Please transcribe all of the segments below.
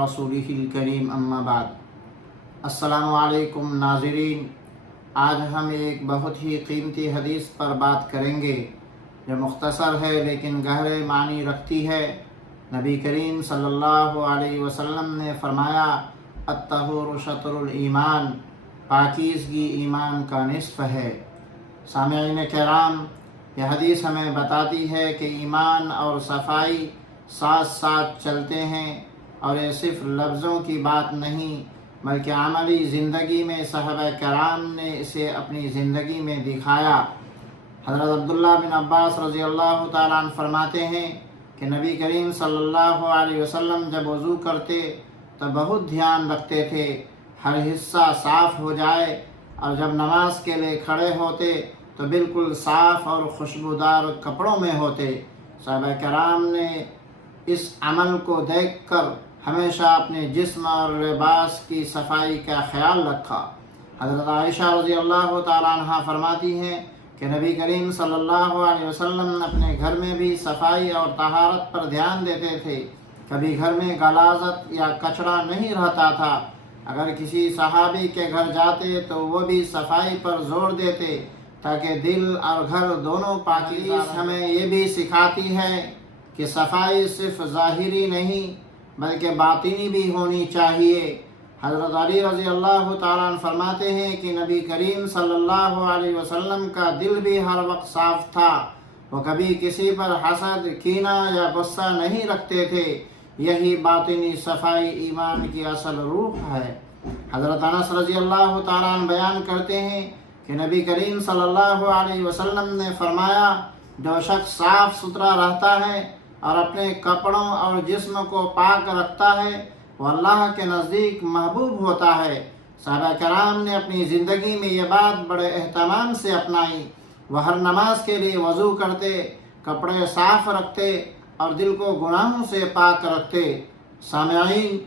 रसूलिहिल करीम अम्मा बाद। अस्सलामु अलैकुम नाज़रीन, आज हम एक बहुत ही कीमती हदीस पर बात करेंगे जो मुख्तसर है लेकिन गहरे मानी रखती है। नबी करीम सल्लल्लाहु अलैहि वसल्लम ने फरमाया, अत्तहुरु शतरुल ईमान, पाकीज़गी ईमान का निस्फ़ है। सामिईन किराम, यह हदीस हमें बताती है कि ईमान और सफाई साथ साथ चलते हैं और ये सिर्फ लफ्ज़ों की बात नहीं बल्कि अमली ज़िंदगी में सहाबा किराम ने इसे अपनी ज़िंदगी में दिखाया। हज़रत अब्दुल्लाह बिन अब्बास रज़ी अल्लाह तआला अन्हु फरमाते हैं कि नबी करीम सल्लल्लाहु अलैहि वसल्लम जब वज़ू करते तो बहुत ध्यान रखते थे हर हिस्सा साफ़ हो जाए, और जब नमाज के लिए खड़े होते तो बिल्कुल साफ़ और खुशबूदार कपड़ों में होते। सहाबा किराम ने इस अमल को देखकर हमेशा अपने जिस्म और लिबास की सफाई का ख्याल रखा। हज़रत आयशा रज़ी अल्लाह तआला अन्हा फरमाती हैं कि नबी करीम सल्लल्लाहु अलैहि वसल्लम अपने घर में भी सफाई और तहारत पर ध्यान देते थे। कभी घर में गलाज़त या कचरा नहीं रहता था। अगर किसी सहाबी के घर जाते तो वो भी सफाई पर जोर देते ताकि दिल और घर दोनों पाकीज़। हमें ये भी सिखाती है कि सफाई सिर्फ ज़ाहिरी नहीं बल्कि बातिनी भी होनी चाहिए। हज़रत अली रज़ी अल्लाह तआला अन्हु फरमाते हैं कि नबी करीम सल्लल्लाहु अलैहि वसल्लम का दिल भी हर वक्त साफ़ था। वो कभी किसी पर हसद, कीना या गुस्सा नहीं रखते थे। यही बातिनी सफाई ईमान की असल रूह है। हज़रत अनस रज़ी अल्लाह तआला अन्हु बयान करते हैं कि नबी करीम सल्लल्लाहु अलैहि वसल्लम ने फरमाया, जो शख्स साफ़ सुथरा रहता है और अपने कपड़ों और जिस्म को पाक रखता है वो अल्लाह के नज़दीक महबूब होता है। सहाबा किराम ने अपनी ज़िंदगी में ये बात बड़े एहतमाम से अपनाई। वह हर नमाज के लिए वज़ू करते, कपड़े साफ़ रखते और दिल को गुनाहों से पाक रखते। सामिईन,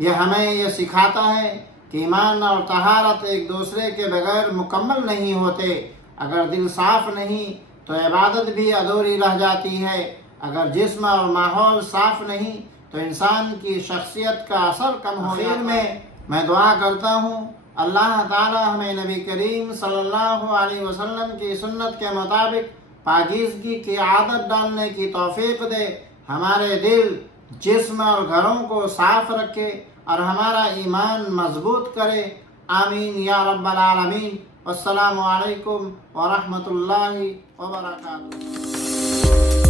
यह हमें यह सिखाता है कि ईमान और तहारत एक दूसरे के बगैर मुकम्मल नहीं होते। अगर दिल साफ़ नहीं तो इबादत भी अधूरी रह जाती है। अगर जिस्म और माहौल साफ़ नहीं तो इंसान की शख्सियत का असर कम हो जाता है। मैं दुआ करता हूँ अल्लाह ताला हमें नबी करीम सल्लल्लाहु अलैहि वसल्लम की सुन्नत के मुताबिक पाकीज़गी की आदत डालने की तौफीक दे, हमारे दिल, जिस्म और घरों को साफ़ रखे और हमारा ईमान मजबूत करे। आमीन या रब्बल आलमीन। अस्सलामु अलैकुम व रहमतुल्लाहि व बरकातुहू।